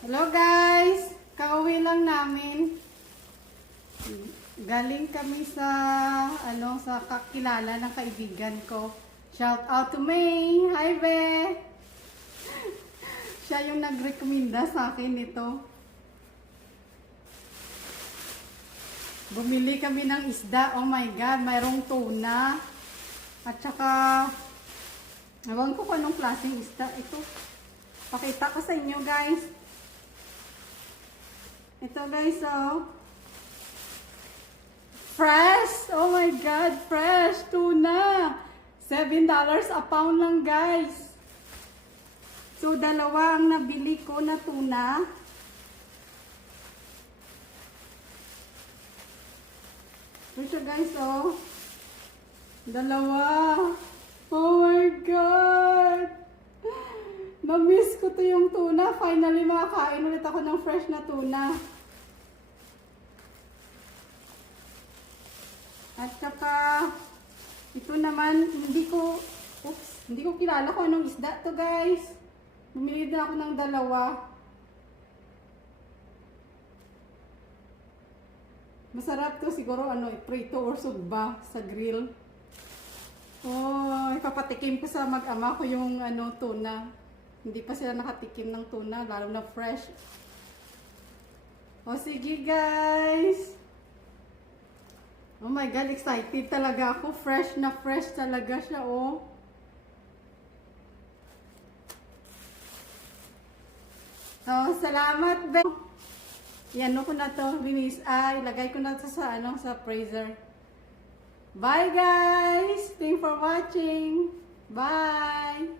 Hello guys! Kauwi lang namin. Galing kami sa kakilala ng kaibigan ko. Shout out to May! Hi Be! Siya yung nagrekomenda sa akin nito. Bumili kami ng isda. Oh my God! Mayroong tuna. At saka, ewan ko kung anong klaseng isda. Ito. Pakita ko sa inyo guys. Ito guys, oh. Fresh! Oh my God, fresh tuna! $7 a pound lang guys. So, dalawa ang nabili ko na tuna. Ito siya guys, oh. Dalawa. Oh my God! Na-miss ko to yung tuna. Finally, makakain ulit ako ng fresh na tuna. At saka, ito naman, hindi ko kilala kung anong isda to guys. Bumili na ako ng dalawa. Masarap to siguro, prito or sugba sa grill. Oh, ipapatikim ko sa mag-ama ko yung tuna. Hindi pa sila nakatikim ng tuna, lalo na fresh. O sige guys. Oh my God, excited talaga ako. Fresh na fresh talaga siya, oh. So, salamat, Ben. Yan, ko na to. Ilagay ko na to sa freezer. Bye guys! Thanks for watching. Bye!